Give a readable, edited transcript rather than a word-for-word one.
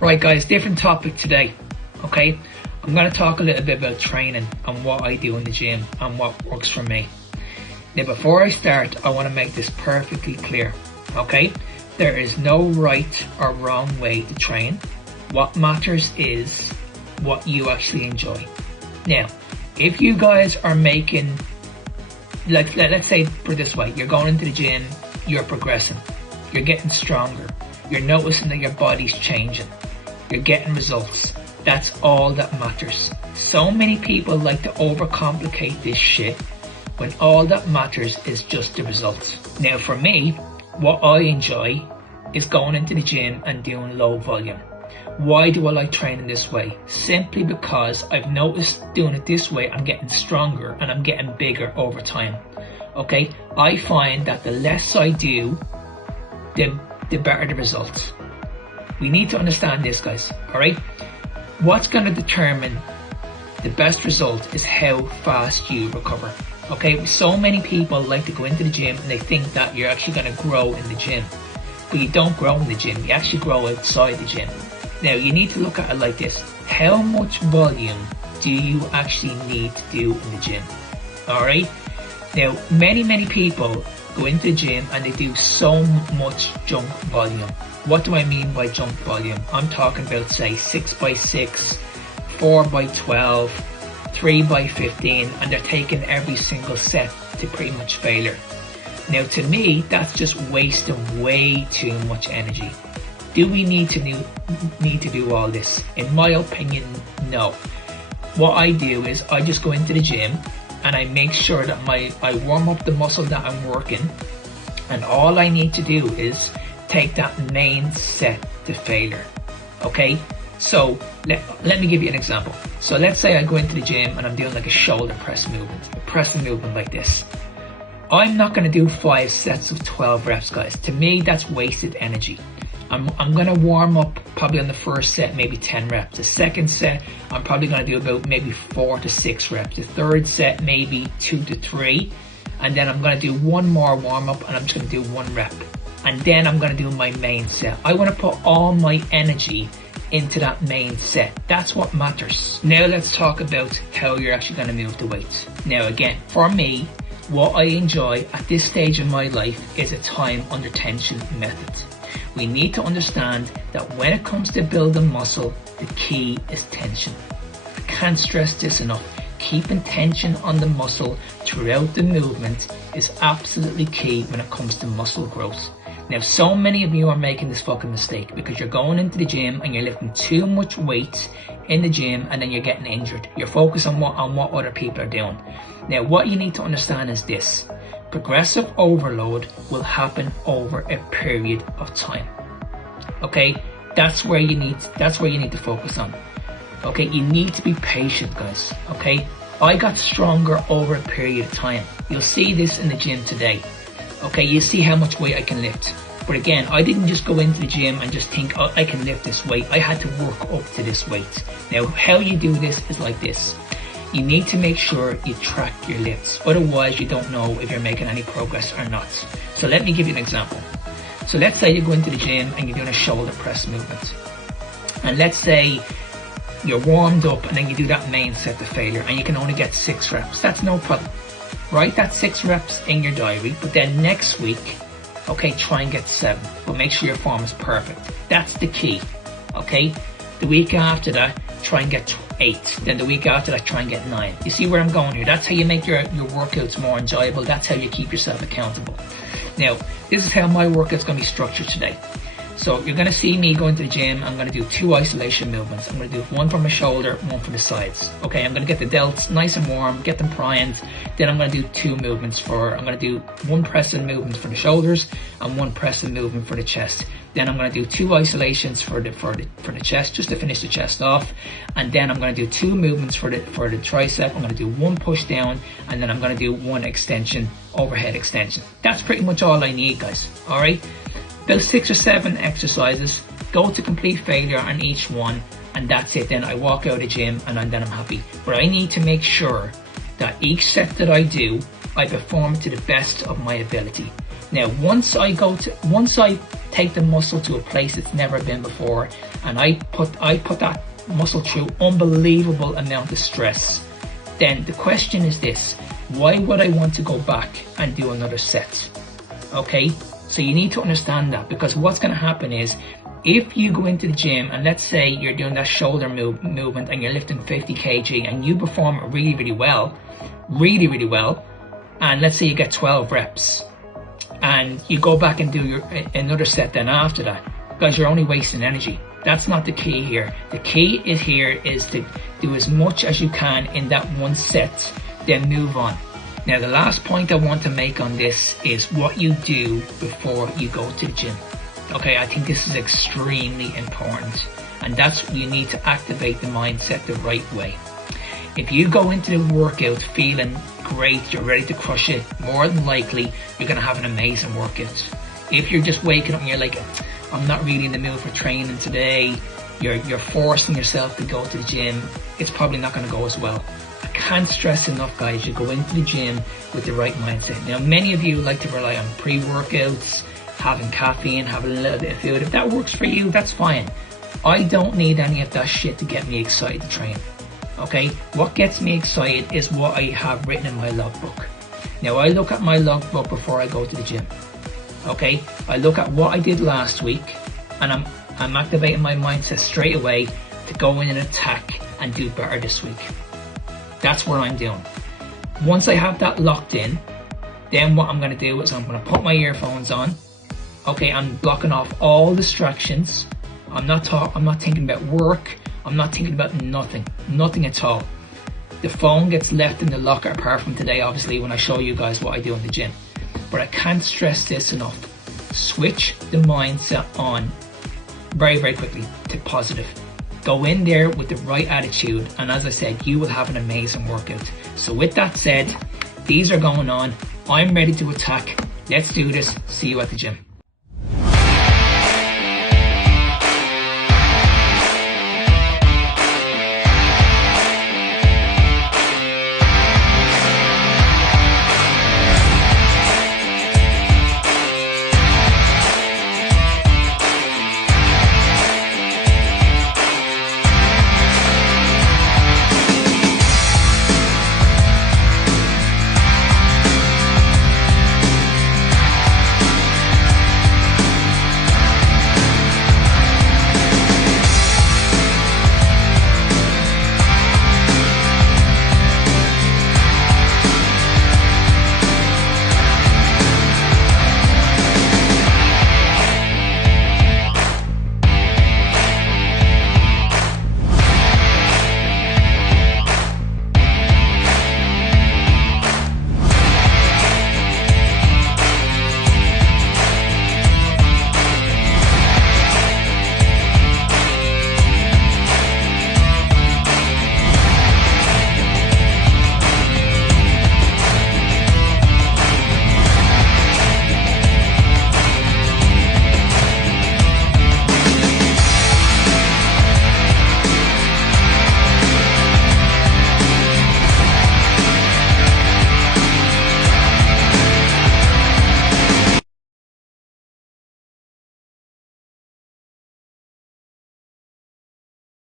Right guys, different topic today, okay? I'm going to talk a little bit about training and what I do in the gym and what works for me. Now before I start, I want to make this perfectly clear, okay? There is no right or wrong way to train. What matters is what you actually enjoy. Now, if you guys are making, let's say put it this way, you're going into the gym, you're progressing, you're getting stronger, you're noticing that your body's changing, you're getting results. That's all that matters. So many people like to overcomplicate this shit when all that matters is just the results. Now for me, what I enjoy is going into the gym and doing low volume. Why do I like training this way? Simply because I've noticed doing it this way, I'm getting stronger and I'm getting bigger over time. Okay, I find that the less I do, the better the results. We need to understand this, guys, alright? What's going to determine the best result is how fast you recover. Okay, so many people like to go into the gym and they think that you're actually going to grow in the gym. But you don't grow in the gym, you actually grow outside the gym. Now you need to look at it like this. How much volume do you actually need to do in the gym? Alright? Now many people go into the gym and they do so much junk volume. What do I mean by junk volume? I'm talking about say 6x6, 4x12, 3x15, and they're taking every single set to pretty much failure. Now to me, that's just wasting way too much energy. Do we need to do all this? In my opinion, no. What I do is I just go into the gym and I make sure that I warm up the muscle that I'm working, and all I need to do is take that main set to failure. Okay, so let me give you an example. So let's say I go into the gym and I'm doing like a shoulder press movement, like this. I'm not going to do 5 sets of 12 reps, guys. To me, that's wasted energy. I'm going to warm up probably on the first set, maybe 10 reps. The second set, I'm probably going to do about maybe 4 to 6 reps. The third set, maybe 2 to 3. And then I'm going to do one more warm up and I'm just going to do 1 rep. And then I'm going to do my main set. I want to put all my energy into that main set. That's what matters. Now let's talk about how you're actually going to move the weights. Now again, for me, what I enjoy at this stage in my life is a time under tension method. We need to understand that when it comes to building muscle, the key is tension. I can't stress this enough. Keeping tension on the muscle throughout the movement is absolutely key when it comes to muscle growth. Now, so many of you are making this fucking mistake because you're going into the gym and you're lifting too much weight in the gym and then you're getting injured. You're focused on what other people are doing. Now, what you need to understand is this. Progressive overload will happen over a period of time. Okay? That's where you need to focus on. Okay? You need to be patient, guys. Okay? I got stronger over a period of time. You'll see this in the gym today. Okay, you see how much weight I can lift. But again, I didn't just go into the gym and just think, oh, I can lift this weight. I had to work up to this weight. Now, how you do this is like this. You need to make sure you track your lifts. Otherwise, you don't know if you're making any progress or not. So let me give you an example. So let's say you go into the gym and you're doing a shoulder press movement. And let's say you're warmed up and then you do that main set to failure and you can only get 6 reps. That's no problem. Write that 6 reps in your diary, but then next week, okay, try and get 7, but make sure your form is perfect. That's the key, okay? The week after that, try and get 8. Then the week after that, try and get 9. You see where I'm going here? That's how you make your workouts more enjoyable. That's how you keep yourself accountable. Now, this is how my workout's going to be structured today. So you're going to see me going to the gym. I'm going to do 2 isolation movements. I'm going to do one for my shoulder, one for the sides. Okay, I'm going to get the delts nice and warm, get them primed. Then I'm going to do 2 movements I'm going to do 1 pressing movement for the shoulders and 1 pressing movement for the chest. Then I'm going to do 2 isolations for the chest, just to finish the chest off. And then I'm going to do 2 movements for the tricep. I'm going to do 1 push down, and then I'm going to do 1 extension, overhead extension. That's pretty much all I need, guys. All right. About 6 or 7 exercises, go to complete failure on each one, and that's it. Then I walk out of the gym and then I'm happy. But I need to make sure that each set that I do, I perform to the best of my ability. Now, once I take take the muscle to a place it's never been before, and I put that muscle through unbelievable amount of stress, then the question is this: why would I want to go back and do another set? Okay, so you need to understand that, because what's going to happen is, if you go into the gym and let's say you're doing that shoulder movement and you're lifting 50 kg and you perform really well, and let's say you get 12 reps and you go back and do another set then after that, because you're only wasting energy. That's not the key here. The key is to do as much as you can in that one set, then move on. Now, the last point I want to make on this is what you do before you go to the gym. Okay, I think this is extremely important, and that's, you need to activate the mindset the right way. If you go into the workout feeling great, you're ready to crush it, more than likely you're going to have an amazing workout. If you're just waking up and you're like, I'm not really in the mood for training today, you're forcing yourself to go to the gym, it's probably not going to go as well. I can't stress enough, guys, you go into the gym with the right mindset. Now, many of you like to rely on pre-workouts, having caffeine, having a little bit of food. If that works for you, that's fine. I don't need any of that shit to get me excited to train. Okay, what gets me excited is what I have written in my logbook. Now, I look at my logbook before I go to the gym. Okay, I look at what I did last week, and I'm activating my mindset straight away to go in and attack and do better this week. That's what I'm doing. Once I have that locked in, then what I'm going to do is I'm going to put my earphones on. Okay, I'm blocking off all distractions. I'm not thinking about work. I'm not thinking about nothing at all. The phone gets left in the locker, apart from today, obviously, when I show you guys what I do in the gym. But I can't stress this enough. Switch the mindset on very quickly to positive. Go in there with the right attitude, and as I said, you will have an amazing workout. So with that said, these are going on. I'm ready to attack. Let's do this. See you at the gym.